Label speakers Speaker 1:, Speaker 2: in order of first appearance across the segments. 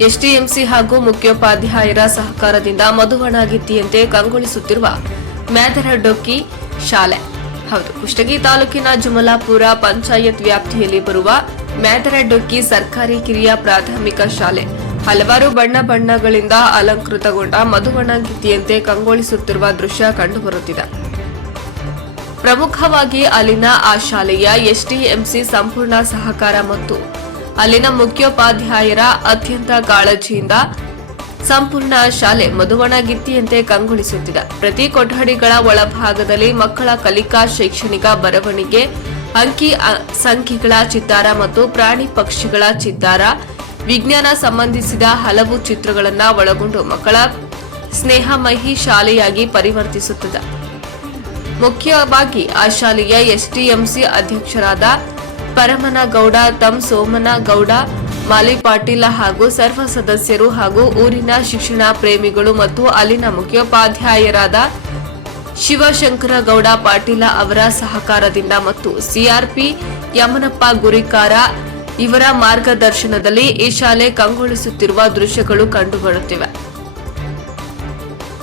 Speaker 1: STMC ಹಾಗೂ ಮುಖ್ಯೋಪಾಧ್ಯಾಯರ ಸಹಕಾರದಿಂದ ಮಧುವಣಗಿತ್ತಿಯಂತೆ ಕಂಗೊಳಿಸುತ್ತಿರುವ ಮ್ಯಾದರಡೊಕ್ಕಿ ಶಾಲೆ. ಹೌದು, ಕುಷ್ಟಗಿ ತಾಲೂಕಿನ ಜುಮಲಾಪುರ ಪಂಚಾಯತ್ ವ್ಯಾಪ್ತಿಯಲ್ಲಿ ಬರುವ ಮ್ಯಾದರಡೊಕ್ಕಿ ಸರ್ಕಾರಿ ಕಿರಿಯ ಪ್ರಾಥಮಿಕ ಶಾಲೆ. ಹಲವಾರು ಬಣ್ಣ ಬಣ್ಣಗಳಿಂದ ಅಲಂಕೃತಗೊಂಡ ಮಧುವಣಗಿತ್ತಿಯಂತೆ ಕಂಗೊಳಿಸುತ್ತಿರುವ ದೃಶ್ಯ ಕಂಡುಬರುತ್ತಿದೆ. ಪ್ರಮುಖವಾಗಿ ಅಲ್ಲಿನ ಆ ಶಾಲೆಯ ಎಸ್ಟಿಎಂಸಿ ಸಂಪೂರ್ಣ ಸಹಕಾರ ಮತ್ತು ಅಲ್ಲಿನ ಮುಖ್ಯೋಪಾಧ್ಯಾಯರ ಅತ್ಯಂತ ಕಾಳಜಿಯಿಂದ ಸಂಪೂರ್ಣ ಶಾಲೆ ಮಧುವಣಗಿತ್ತಿಯಂತೆ ಕಂಗೊಳಿಸುತ್ತಿದೆ. ಪ್ರತಿ ಕೊಠಡಿಗಳ ಒಳಭಾಗದಲ್ಲಿ ಮಕ್ಕಳ ಕಲಿಕಾ, ಶೈಕ್ಷಣಿಕ ಬರವಣಿಗೆ, ಅಂಕಿ ಸಂಖ್ಯೆಗಳ ಚಿತ್ತಾರ ಮತ್ತು ಪ್ರಾಣಿ ಪಕ್ಷಿಗಳ ಚಿತ್ತಾರ, ವಿಜ್ಞಾನ ಸಂಬಂಧಿಸಿದ ಹಲವು ಚಿತ್ರಗಳನ್ನು ಒಳಗೊಂಡು ಮಕ್ಕಳ ಸ್ನೇಹಮಹಿ ಶಾಲೆಯಾಗಿ ಪರಿವರ್ತಿಸುತ್ತದೆ. ಮುಖ್ಯವಾಗಿ ಆ ಶಾಲೆಯ ಎಸ್ಟಿಎಂಸಿ ಅಧ್ಯಕ್ಷರಾದ ಪರಮನಗೌಡ ತಂ ಸೋಮನಗೌಡ, ಮಾಲಿ ಪಾಟೀಲ ಹಾಗೂ ಸರ್ವ ಸದಸ್ಯರು ಹಾಗೂ ಊರಿನ ಶಿಕ್ಷಣ ಪ್ರೇಮಿಗಳು ಮತ್ತು ಅಲ್ಲಿನ ಮುಖ್ಯೋಪಾಧ್ಯಾಯರಾದ ಶಿವಶಂಕರಗೌಡ ಪಾಟೀಲ ಅವರ ಸಹಕಾರದಿಂದ ಮತ್ತು ಸಿಆರ್ಪಿ ಯಮನಪ್ಪ ಗುರಿಕಾರ ಇವರ ಮಾರ್ಗದರ್ಶನದಲ್ಲಿ ಈ ಶಾಲೆ ಕಂಗೊಳಿಸುತ್ತಿರುವ ದೃಶ್ಯಗಳು ಕಂಡುಬರುತ್ತಿವೆ.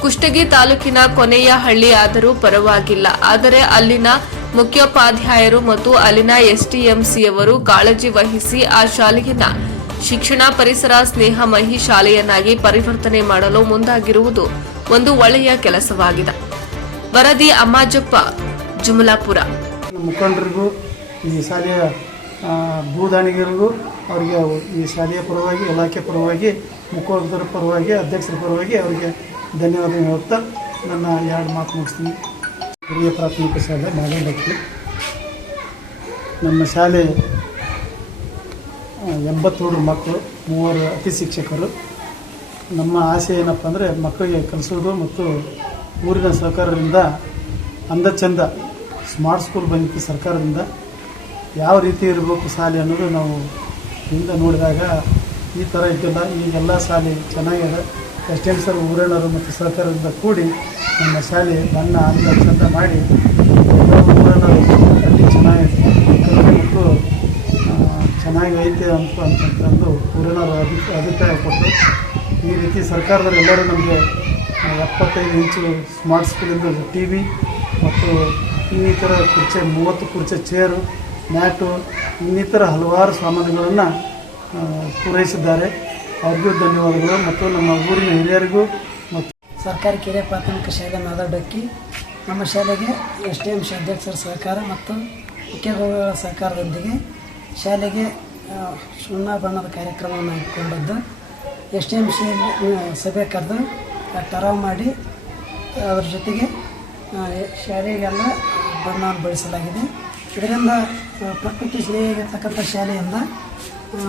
Speaker 1: ಕುಷ್ಟಗಿ ತಾಲೂಕಿನ ಕೊನೆಯ ಹಳ್ಳಿ ಆದರೂ ಪರವಾಗಿಲ್ಲ, ಆದರೆ ಅಲ್ಲಿನ ಮುಖ್ಯೋಪಾಧ್ಯಾಯರು ಮತ್ತು ಅಲ್ಲಿನ ಎಸ್ಟಿಎಂಸಿಯವರು ಕಾಳಜಿ ವಹಿಸಿ ಆ ಶಾಲೆಯನ್ನ ಶಿಕ್ಷಣ ಪರಿಸರ ಸ್ನೇಹಮಹಿ ಶಾಲೆಯನ್ನಾಗಿ ಪರಿವರ್ತನೆ ಮಾಡಲು ಮುಂದಾಗಿರುವುದು ಒಂದು ಒಳ್ಳೆಯ ಕೆಲಸವಾಗಿದೆ. ವರದಿ ಅಮ್ಮಾಜಪ್ಪ, ಜುಮಲಾಪುರ.
Speaker 2: ಮುಖಂಡರಿಗೂ, ಈ ಶಾಲೆಯ ಭೂದಾನಿಗರಿಗೂ ಅವರಿಗೆ ಈ ಶಾಲೆಯ ಪರವಾಗಿ, ಇಲಾಖೆ ಪರವಾಗಿ, ಮುಖಂಡರ ಪರವಾಗಿ, ಅಧ್ಯಕ್ಷರ ಪರವಾಗಿ ಅವರಿಗೆ ಧನ್ಯವಾದ ಹೇಳುತ್ತಾ ನನ್ನ ಎರಡು ಮಾತು ಮುಗಿಸ್ತೀನಿ. ಹಿರಿಯ ಪ್ರಾಥಮಿಕ ಶಾಲೆ ಮಾಗಂಡಕ್ಕಿ ನಮ್ಮ ಶಾಲೆ ಎಂಬತ್ತೇಳು ಮಕ್ಕಳು, ಮೂವರು ಅತಿ ಶಿಕ್ಷಕರು. ನಮ್ಮ ಆಸೆ ಏನಪ್ಪ ಅಂದರೆ ಮಕ್ಕಳಿಗೆ ಕಲಿಸೋದು ಮತ್ತು ಊರಿನ ಸಹಕಾರದಿಂದ ಅಂದ ಚಂದ ಸ್ಮಾರ್ಟ್ ಸ್ಕೂಲ್ ಬಂದಿತ್ತು ಸರ್ಕಾರದಿಂದ. ಯಾವ ರೀತಿ ಇರಬೇಕು ಶಾಲೆ ಅನ್ನೋದು ನಾವು ಹಿಂದೆ ನೋಡಿದಾಗ ಈ ಥರ ಇದ್ದಿಲ್ಲ ಈಗೆಲ್ಲ ಶಾಲೆ ಚೆನ್ನಾಗಿದೆ. ಎಸ್ ಟಿ ಎಂ ಸರ್ ಊರಣ್ಣರು ಮತ್ತು ಸರ್ಕಾರದಿಂದ ಕೂಡಿ ನಮ್ಮ ಶಾಲೆ ಬಣ್ಣ ಅಂತ ಮಾಡಿ ಊರಣ್ಣರು ಕಟ್ಟಿ ಚೆನ್ನಾಗಿ ಆ, ಚೆನ್ನಾಗಿ ಐತೆ ಅಂತ ಅಂತಂದು ಊರಣ್ಣರು ಅಭಿ ಅಭಿಪ್ರಾಯ ಕೊಟ್ಟರು ಈ ರೀತಿ ಸರ್ಕಾರದವರು ಎಲ್ಲರೂ ನಮಗೆ ಎಪ್ಪತ್ತೈದು ಇಂಚು ಸ್ಮಾರ್ಟ್ ಸ್ಕೂಲಿಂದ ಟಿ ವಿ ಮತ್ತು ಇನ್ನಿತರ ಕುರ್ಚೆ ಮೂವತ್ತು ಕುರ್ಚೆ ಚೇರು ಮ್ಯಾಟು ಇನ್ನಿತರ ಹಲವಾರು ಸಾಮಾನುಗಳನ್ನು ಪೂರೈಸಿದ್ದಾರೆ. ಅವ್ರಿಗೂ ಧನ್ಯವಾದಗಳು ಮತ್ತು ನಮ್ಮ ಊರಿನ ಹಿರಿಯರಿಗೂ ಮತ್ತು
Speaker 3: ಸರ್ಕಾರಿ ಕಿರಿಯ ಪ್ರಾಥಮಿಕ ಶಾಲೆ ಮಾದಡಕ್ಕಿ ನಮ್ಮ ಶಾಲೆಗೆ ಎಸ್ ಡಿ ಎಂ ಅಧ್ಯಕ್ಷರ ಸಹಕಾರ ಮತ್ತು ಮುಖ್ಯಗಳ ಸಹಕಾರದೊಂದಿಗೆ ಶಾಲೆಗೆ ಸುಣ್ಣ ಬಣ್ಣದ ಕಾರ್ಯಕ್ರಮವನ್ನು ಇಟ್ಕೊಂಡದ್ದು ಎಸ್ ಡಿ ಎಂ ಸಿ ಸಭೆ ಕರೆದು ಟರಾವ್ ಮಾಡಿ ಅದ್ರ ಜೊತೆಗೆ ಶಾಲೆಗೆಲ್ಲ ಬಣ್ಣವನ್ನು ಬಳಸಲಾಗಿದೆ. ಇದರಿಂದ ಪ್ರಕೃತಿ ಸ್ನೇಹಿತಕ್ಕಂಥ ಶಾಲೆಯಿಂದ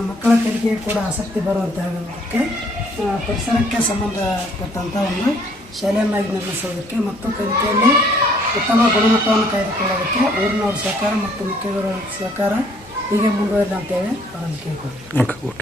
Speaker 3: ಮಕ್ಕಳ ಕಲಿಕೆಗೆ ಕೂಡ ಆಸಕ್ತಿ ಬರುವಂತಹಕ್ಕೆ ಪರಿಸರಕ್ಕೆ ಸಂಬಂಧಪಟ್ಟಂಥ ಒಂದು ಶಾಲೆಯನ್ನಾಗಿ ನಿರ್ಮಿಸೋದಕ್ಕೆ ಮತ್ತು ಕಲಿಕೆಯಲ್ಲಿ ಉತ್ತಮ ಗುಣಮಟ್ಟವನ್ನು ಕಾಯ್ದುಕೊಳ್ಳೋದಕ್ಕೆ ಊರಿನವ್ರ ಸಹಕಾರ ಮತ್ತು ಮುಖ್ಯಗಳ ಸಹಕಾರ ಹೀಗೆ ಮುಂದುವರಿದ ಅವರಲ್ಲಿ ಕೇಳ್ಕೊಳ್ತೀನಿ.